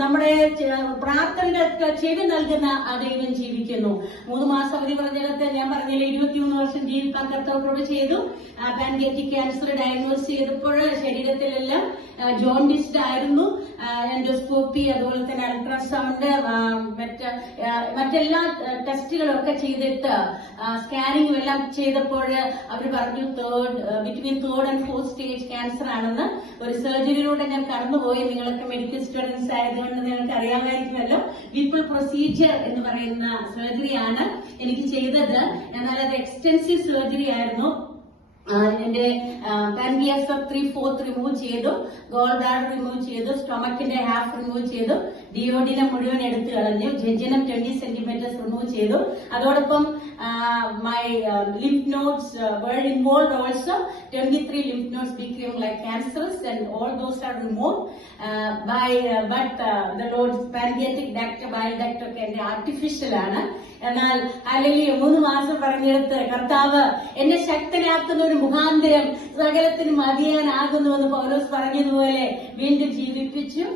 നമ്മുടെ പ്രാർത്ഥനകൾക്ക് ചെവി നൽകുന്ന ആ ദൈവം ജീവിക്കുന്നു. 3 മാസം അവധി പറഞ്ഞിടത്ത് ഞാൻ പറഞ്ഞില്ല 21 വർഷം ജീവിക്കാൻ കർത്താവോട് ചെയ്തു. പാൻക്രിയാറ്റിക് ക്യാൻസർ ഡയഗ്നോസ് ചെയ്തപ്പോൾ ശരീരത്തിലെല്ലാം ജോണ്ടിസ്ഡ് ആയിരുന്നു. എൻഡോസ്കോപ്പി, അതുപോലെ തന്നെ അൾട്രാസൗണ്ട്, മറ്റെല്ലാ ടെസ്റ്റുകളൊക്കെ ചെയ്തിട്ട് സ്കാനിങ്ങും എല്ലാം ചെയ്തപ്പോൾ അവർ പറഞ്ഞു between 3rd and 4th stage cancer ആണെന്ന്. ഒരു സർജറിയിലൂടെ ഞാൻ കടന്നുപോയി. നിങ്ങളൊക്കെ മെഡിക്കൽ സ്റ്റുഡൻസ് ആയതുകൊണ്ട് നിങ്ങൾക്ക് അറിയാമായിരിക്കുമല്ലോ. വിപ്പിൾ പ്രൊസീജിയർ എന്ന് പറയുന്ന സർജറിയാണ് എനിക്ക് ചെയ്തത്. എന്നാൽ അത് എക്സ്റ്റൻസീവ് സർജറി ആയിരുന്നു. എന്റെ പാൻക്രിയാസ് 3/4 റിമൂവ് ചെയ്തു, ഗോൾ ബ്ലാഡർ റിമൂവ് ചെയ്തു, സ്റ്റൊമക്കിന്റെ ഹാഫ് റിമൂവ് ചെയ്തു, ഡിയോഡിനം മുഴുവൻ എടുത്തു കളഞ്ഞു, ജെജിനം 20 സെന്റിമീറ്റേഴ്സ് റിമൂവ് ചെയ്തു. അതോടൊപ്പം my lymph nodes were involved also. 23 lymph nodes became like cancers and all those are removed but the Lord's pancreatic duct, bile duct ഒക്കെ എന്റെ artificial ആണ്. എന്നാൽ അല്ലെങ്കിൽ 3 മാസം പറഞ്ഞെടുത്ത് കർത്താവ് എന്നെ ശക്തനാക്കുന്ന ഒരു മുഖാന്തരം സകലത്തിന് മതിയാനാകുന്നുവെന്ന് പൗലോസ് പറഞ്ഞതുപോലെ വീണ്ടും ജീവിപ്പിച്ചു.